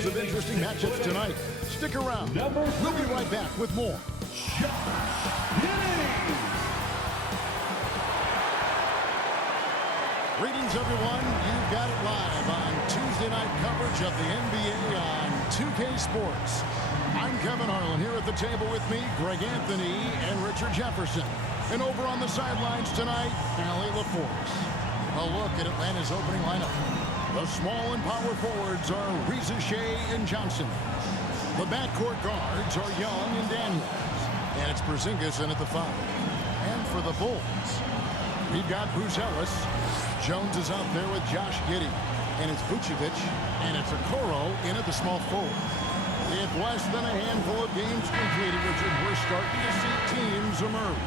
Lots of interesting matchups tonight. Stick around. We'll be right back with more. Greetings, everyone. You've got it live on Tuesday night coverage of the NBA on 2K Sports. I'm Kevin Harlan. Here at the table with me, Greg Anthony and Richard Jefferson. And over on the sidelines tonight, Allie LaForce. A look at Atlanta's opening lineup. The small and power forwards are Reza Shea and Johnson. The backcourt guards are Young and Daniels. And it's Porzingis in at the 5. And for the Bulls, we've got Bruce Ellis. Jones is out there with Josh Giddey. And it's Vucevic. And it's Okoro in at the small forward. With less than a handful of games completed, Richard, we're starting to see teams emerge.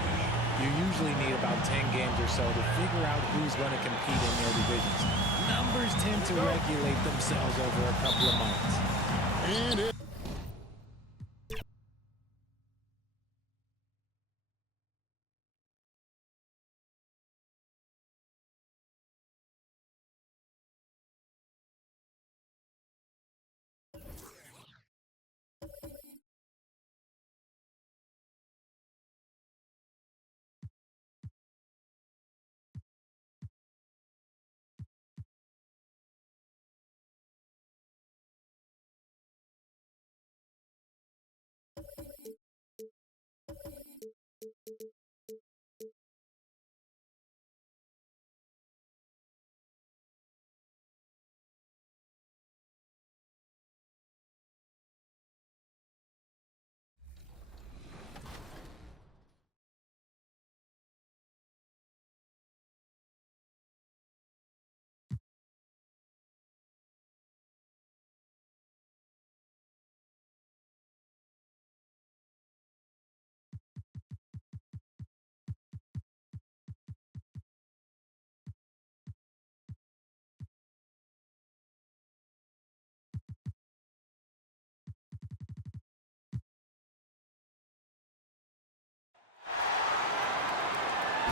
You usually need about 10 games or so to figure out who's going to compete in your divisions. Numbers tend to regulate themselves over a couple of months. And it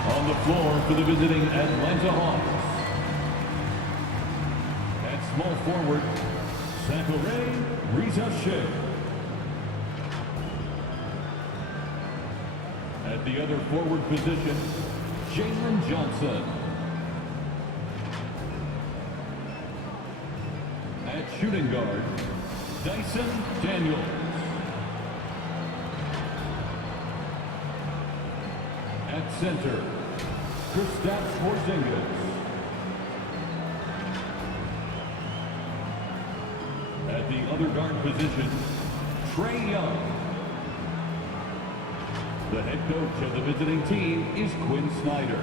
On the floor for the visiting Atlanta Hawks. At small forward, Zachary Reza Shea. At the other forward position, Jalen Johnson. At shooting guard, Dyson Daniels. At center, Kristaps Porzingis. At the other guard position, Trae Young. The head coach of the visiting team is Quinn Snyder.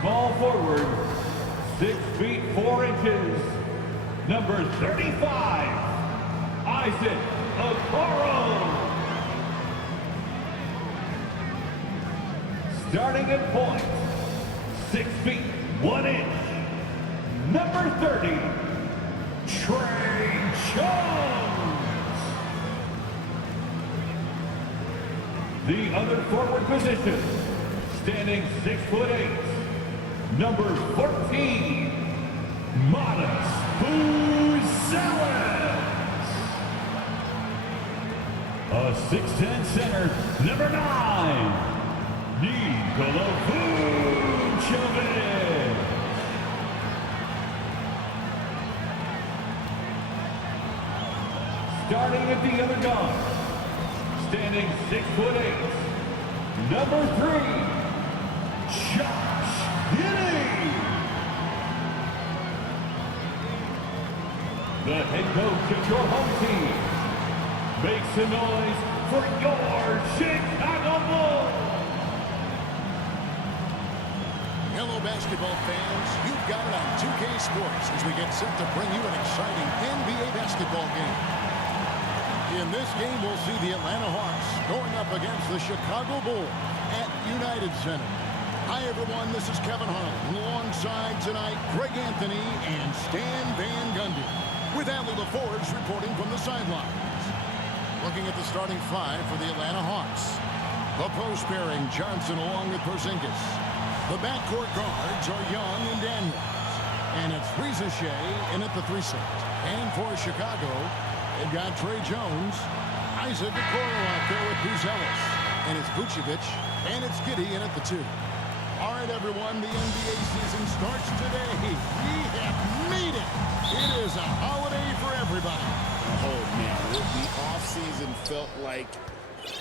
Small forward, 6 feet 4 inches, number 35, Isaac Okoro. Starting at point, 6 feet 1 inch, number 30, Trae Jones. The other forward position, standing 6 foot 8. Number 14, Modest Buzelis. A 6'10 center, number 9, Nikola Vucevic. Starting at the other guard, standing 6 foot 8, number 3, Josh Giddey. The head coach of your home team. Make some noise for your Chicago Bulls. Hello, basketball fans. You've got it on 2K Sports as we get set to bring you an exciting NBA basketball game. In this game, we'll see the Atlanta Hawks going up against the Chicago Bulls at United Center. Hi, everyone. This is Kevin Harlan. Alongside tonight, Greg Anthony and Stan Van Gundy. With Allie LaForge reporting from the sidelines. Looking at the starting five for the Atlanta Hawks. The post pairing, Johnson along with Porzingis. The backcourt guards are Young and Daniels. And it's Shea in at the 3 set. And for Chicago, they've got Trey Jones, Isaac Okoro out there with Buzelis. And it's Vucevic, and it's Giddey in at the 2. All right, everyone, the NBA season starts today. We have made it. It is a holiday for everybody. Oh, man, the offseason felt like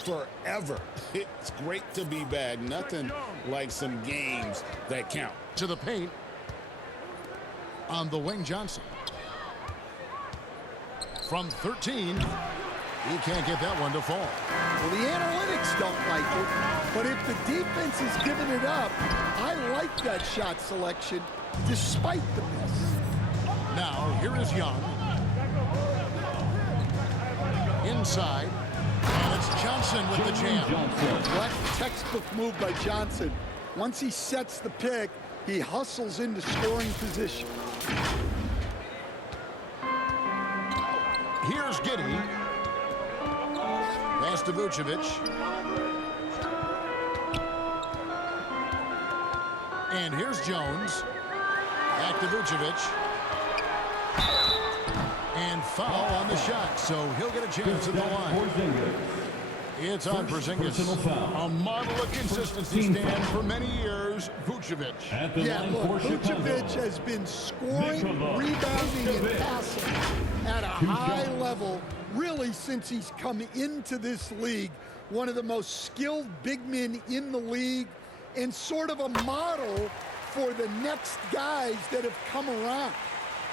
forever. It's great to be back. Nothing like some games that count. To the paint on the wing, Johnson. From 13, he can't get that one to fall. Well, the analytics don't like it, but if the defense is giving it up, I like that shot selection despite the miss. Now, here is Young. Inside. And it's Johnson with the jam. Well, that's a textbook move by Johnson. Once he sets the pick, he hustles into scoring position. Here's Giddey. Pass to Vucevic. And here's Jones. Back to Vucevic. And foul on the shot, so he'll get a chance at the line. It's on Porzingis. A model of consistency stand for many years, Vucevic. Yeah, look, Vucevic has been scoring, rebounding, and passing at a high level, really, since he's come into this league. One of the most skilled big men in the league, and sort of a model for the next guys that have come around.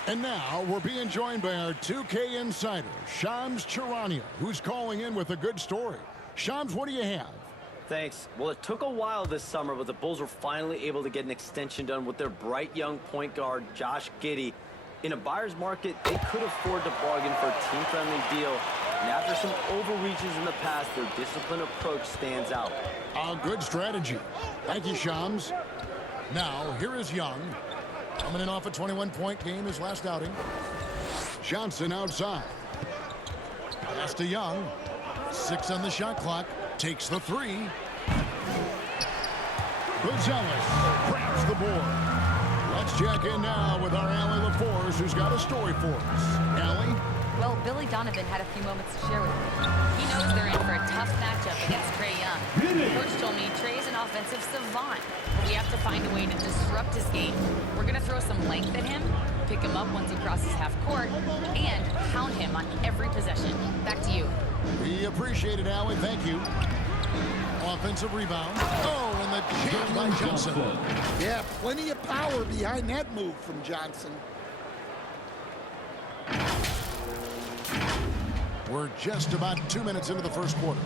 And now we're being joined by our 2K insider, Shams Charania, who's calling in with a good story. Shams, what do you have? Thanks. Well, it took a while this summer, but the Bulls were finally able to get an extension done with their bright young point guard, Josh Giddey. In a buyer's market, they could afford to bargain for a team-friendly deal. And after some overreaches in the past, their disciplined approach stands out. A good strategy. Thank you, Shams. Now, here is Young. Coming in off a 21-point game his last outing. Johnson outside. Pass to Young. 6 on the shot clock. Takes the 3. Buzelis grabs the board. Let's check in now with our Allie LaForge, who's got a story for us. Allie? Well, Billy Donovan had a few moments to share with me. He knows they're in for a tough matchup against Trae Young. Coach told me Trae's an offensive savant, but we have to find a way to disrupt his game. We're going to throw some length at him, pick him up once he crosses half court, and pound him on every possession. Back to you. We appreciate it, Allie. Thank you. Offensive rebound. Oh, and the jam by Johnson. Yeah, plenty of power behind that move from Johnson. We're just about 2 minutes into the first quarter.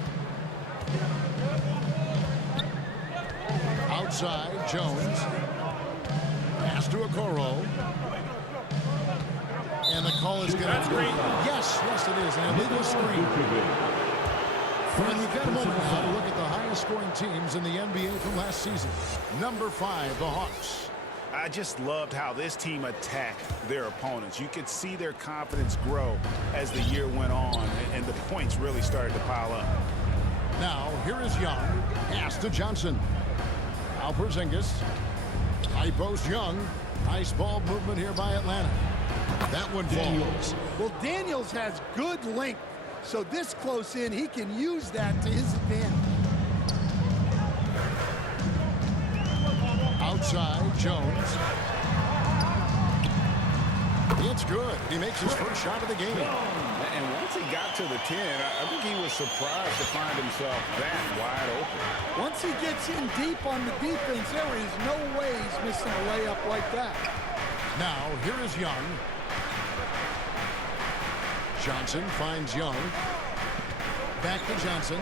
Outside, Jones. Pass to Okoro. And the call is going to be... Yes, it is. An illegal screen. And we've got a moment now to look at the highest scoring teams in the NBA from last season. Number 5, the Hawks. I just loved how this team attacked their opponents. You could see their confidence grow as the year went on, and the points really started to pile up. Now, here is Young. Pass to Johnson. Now Porzingis. High post Young. Nice ball movement here by Atlanta. That one falls. Well, Daniels has good length, so this close in, he can use that to his advantage. Outside, Jones. It's good. He makes his first shot of the game. And once he got to the 10, I think he was surprised to find himself that wide open. Once he gets in deep on the defense, there is no way he's missing a layup like that. Now, here is Young. Johnson finds Young. Back to Johnson.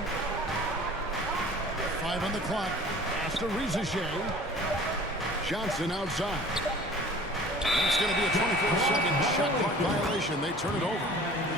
5 on the clock. Pass to Shea. Johnson outside. That's going to be a 24-second shot clock violation. They turn it over.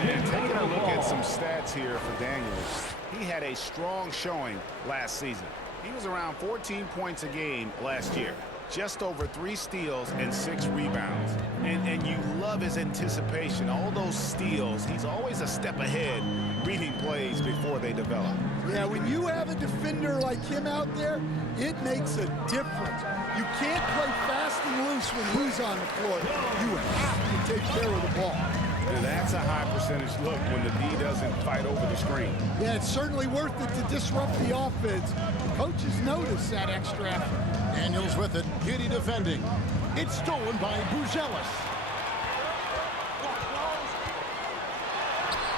And taking a look at some stats here for Daniels, he had a strong showing last season. He was around 14 points a game last year. Just over 3 steals and 6 rebounds. And you love his anticipation. All those steals, he's always a step ahead, reading plays before they develop. Yeah, when you have a defender like him out there, it makes a difference. You can't play fast and loose when he's on the floor. You have to take care of the ball. And that's a high percentage look when the D doesn't fight over the screen. Yeah, it's certainly worth it to disrupt the offense. Coaches notice that extra effort. Daniels with it. Giddey defending. It's stolen by Buzelis.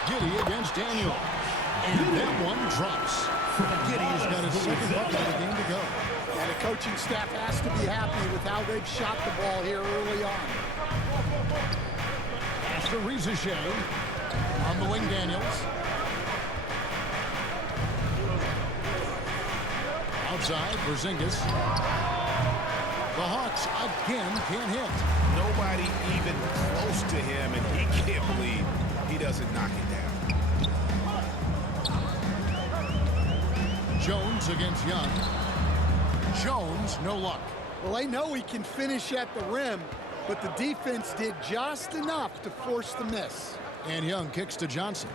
Giddey against Daniel. And that one drops. Giddey's got his second bucket of the game to go. And the coaching staff has to be happy with how they've shot the ball here early on. Pass to Rizichet. On the wing, Daniels. Outside, Porzingis. The Hawks again can't hit. Nobody even close to him, and he can't believe he doesn't knock it down. Jones against Young. Jones, no luck. Well, they know he can finish at the rim, but the defense did just enough to force the miss. And Young kicks to Johnson.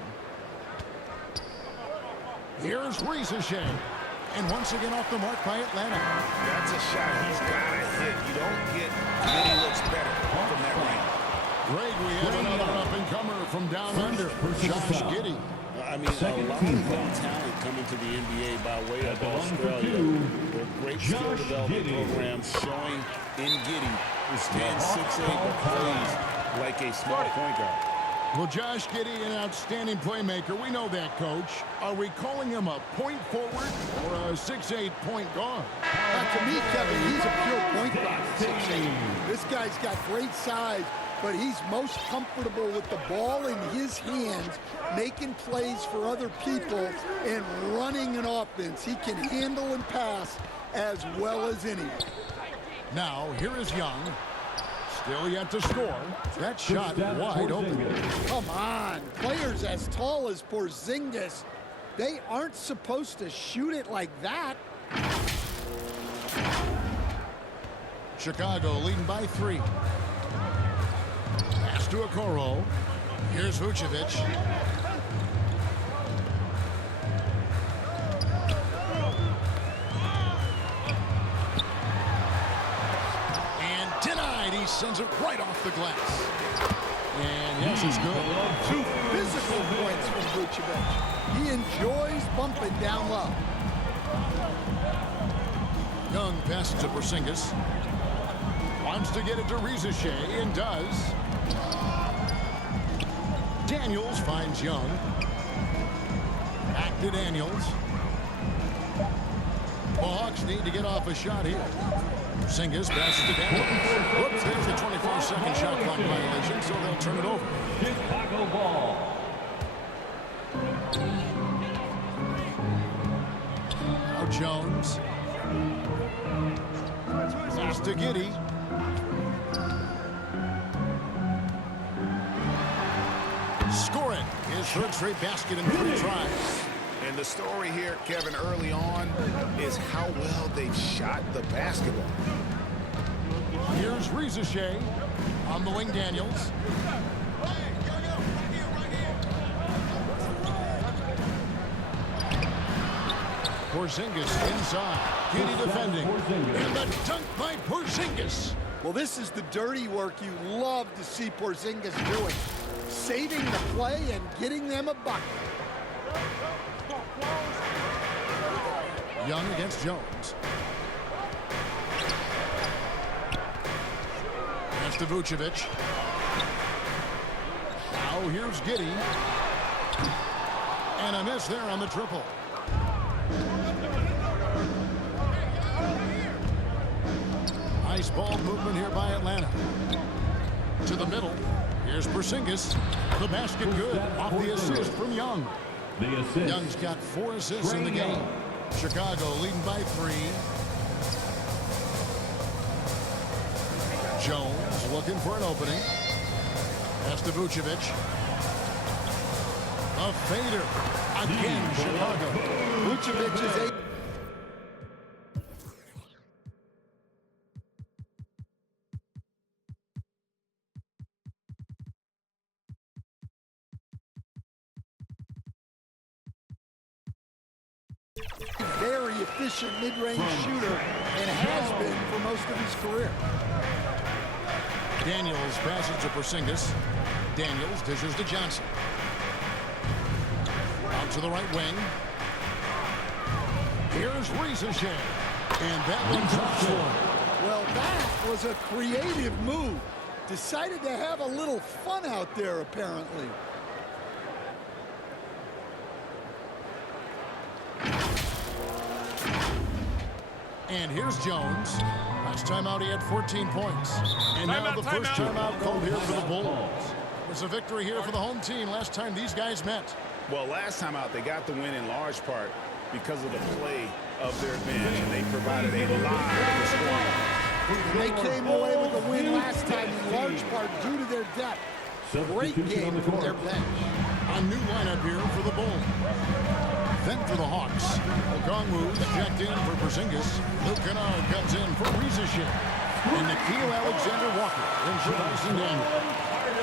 Here's Rizichet. And once again off the mark by Atlanta. That's a shot he's got to hit. You don't get many looks better from that range. Greg, we have another up-and-comer from down under. Josh Giddey. I mean, a lot of young talent coming to the NBA by way of Australia. With great skill development programs showing in Giddey, who stands 6'8", but plays like a small point guard. Well, Josh Giddey, an outstanding playmaker. We know that, Coach. Are we calling him a point forward or a 6'8" point guard? To me, Kevin, he's a pure point guard. 6'8". This guy's got great size, but he's most comfortable with the ball in his hands, making plays for other people and running an offense. He can handle and pass as well as anyone. Now, here is Young. Still yet to score. That shot wide open. Come on. Players as tall as Porzingis, they aren't supposed to shoot it like that. Chicago leading by 3. Pass to Okoro. Here's Vucevic. He sends it right off the glass. And yes, it's good. 2 physical points from Vucevic. He enjoys bumping down low. Young passes to Porzingis. Wants to get it to Rizichet and does. Daniels finds Young. Back to Daniels. The Hawks need to get off a shot here. Porzingis passes to Daniels. Whoops, there's the 24-second shot clock violation, so they'll turn it over. Chicago ball. Now Jones. Pass to Giddey. Score it. His third straight basket in 3 tries. And the story here, Kevin, early on is how well they've shot the basketball. Here's Rizichet on the wing, Daniels. Porzingis inside. Giddey defending. And the dunk by Porzingis. Well, this is the dirty work you love to see Porzingis doing. Saving the play and getting them a bucket. Young against Jones. Pass to Vucevic. Now here's Giddey. And a miss there on the triple. Nice ball movement here by Atlanta. To the middle. Here's Porzingis. The basket good off the assist from Young. The assist. Young's got 4 assists in the game. Chicago leading by 3. Jones looking for an opening. Pass to Vucevic. A fader. Again, Chicago. Vucevic is Very efficient mid-range shooter and has been for most of his career. Daniels passes to Porzingis. Daniels dishes to Johnson. Out to the right wing. Here's Riesesheim. And that one drops one. Well, that was a creative move. Decided to have a little fun out there, apparently. And here's Jones. Last time out, he had 14 points. And now the first timeout called here for the Bulls. It's a victory here for the home team last time these guys met. Well, last time out, they got the win in large part because of the play of their bench, and they provided a lot of scoring. They came away with a win last time in large part due to their depth. Great game from their bench. A new lineup here for the Bulls. Then for the Hawks, Okongwu's checked in for Porzingis. Luke Kennard comes in for Riesesheim. And Nickeil Alexander-Walker in for Dyson Daniels.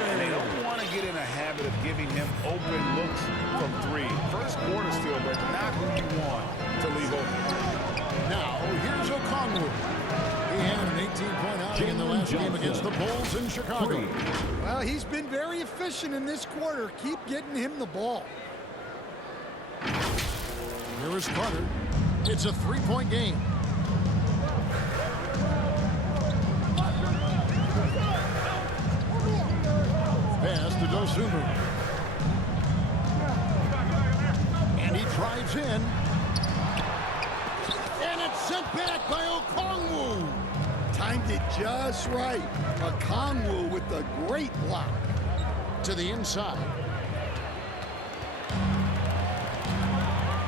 And they don't want to get in a habit of giving him open looks from three. First quarter still, but not who you want to leave open. Now, here's Okongwu. He had an 18-point outing in the last game against the Bulls in Chicago. Well, he's been very efficient in this quarter. Keep getting him the ball. Here is Carter. It's a three-point game. Pass to Dosunmu. And he drives in. And it's sent back by Okongwu. Timed it just right. Okongwu with a great block. To the inside.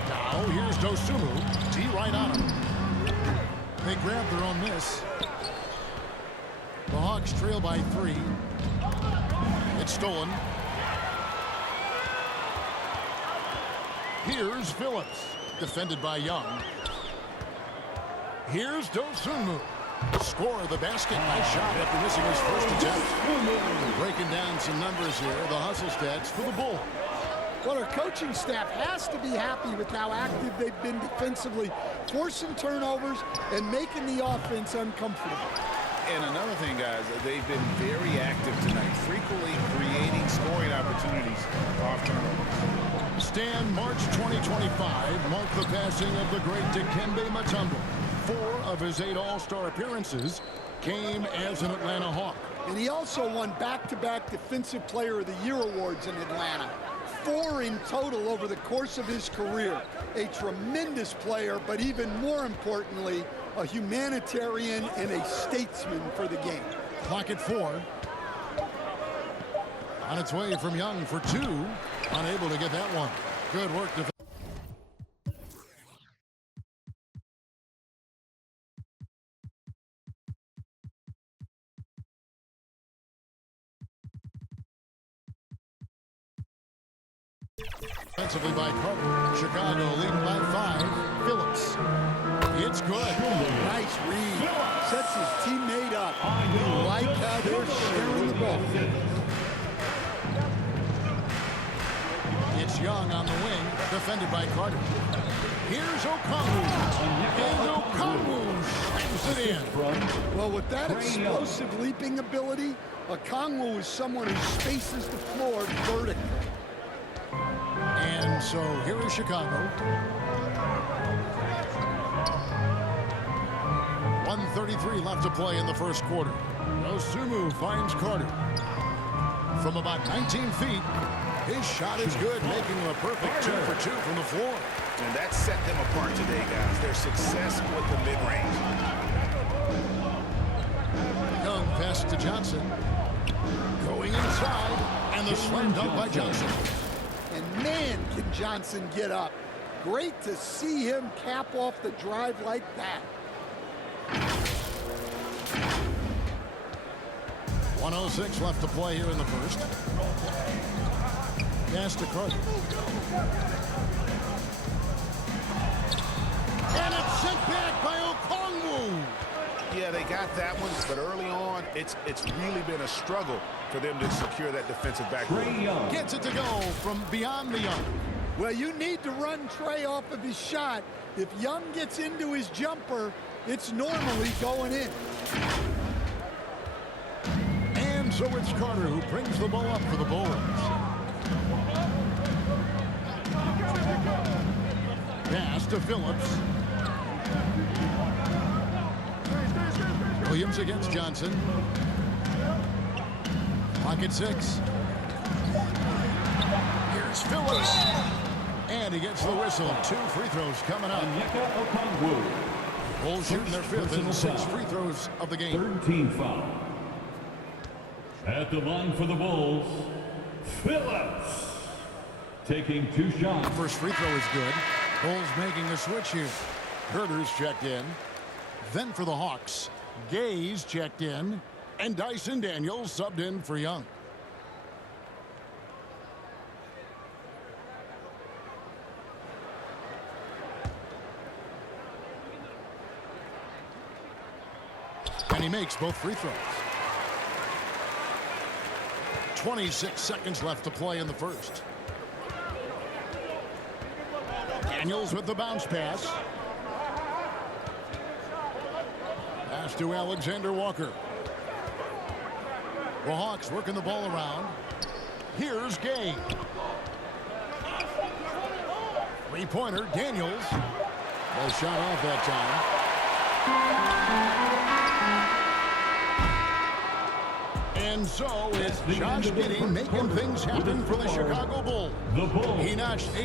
Now here's Dosunmu. T right on him. They grab their own miss. The Hawks trail by 3. It's stolen. Here's Phillips. Defended by Young. Here's Dosunmu. Score of the basket. Nice shot after missing his first attempt. Breaking down some numbers here. The hustle stats for the Bulls. Well, our coaching staff has to be happy with how active they've been defensively, forcing turnovers and making the offense uncomfortable. And another thing, guys, they've been very active tonight, frequently creating scoring opportunities off turnovers. Stan, March 2025 marked the passing of the great Dikembe Mutombo. 4 of his 8 All-Star appearances came as an Atlanta Hawk. And he also won back-to-back Defensive Player of the Year awards in Atlanta. 4 in total over the course of his career. A tremendous player, but even more importantly, a humanitarian and a statesman for the game. Clock at 4. On its way from Young for 2. Unable to get that one. Good work defensively. Defensively by Carter. Chicago leading by 5. Phillips. It's good. Nice read. Sets his teammate up. We like how they're sharing the ball. It's Young on the wing. Defended by Carter. Here's Okongwu. And Okongwu slams it in. Well, with that explosive leaping ability, Okongwu is someone who spaces the floor vertically. And so here is Chicago. 1:33 left to play in the first quarter. Dosunmu finds Carter. From about 19 feet, his shot is good, making him a perfect 2 for 2 from the floor. And that set them apart today, guys. Their success with the mid-range. Young pass to Johnson. Going inside, and the slam dunk by Johnson. And man, can Johnson get up. Great to see him cap off the drive like that. 1:06 left to play here in the first. Pass to Carter. And it's sent back by Okongwu. Yeah, they got that one, but early on, it's really been a struggle for them to secure that defensive backboard. Gets it to go from beyond the arc. Well, you need to run Trey off of his shot. If Young gets into his jumper, it's normally going in. And so it's Carter who brings the ball up for the Bulls. Pass to Phillips. Williams against Johnson. Pocket 6. Here's Phillips. And he gets the whistle. 2 free throws coming up. Bulls shooting their 5th and 6th free throws of the game. 13 foul. At the line for the Bulls, Phillips. Taking 2 shots. First free throw is good. Bulls making a switch here. Herter's checked in. Then for the Hawks, Gay's checked in. And Dyson Daniels subbed in for Young. And he makes both free throws. 26 seconds left to play in the first. Daniels with the bounce pass. Pass to Alexander Walker. The Hawks working the ball around. Here's Gay. Three-pointer, Daniels. No shot off that time. And so it's Josh Giddey making things happen for the Chicago Bulls. He notched 8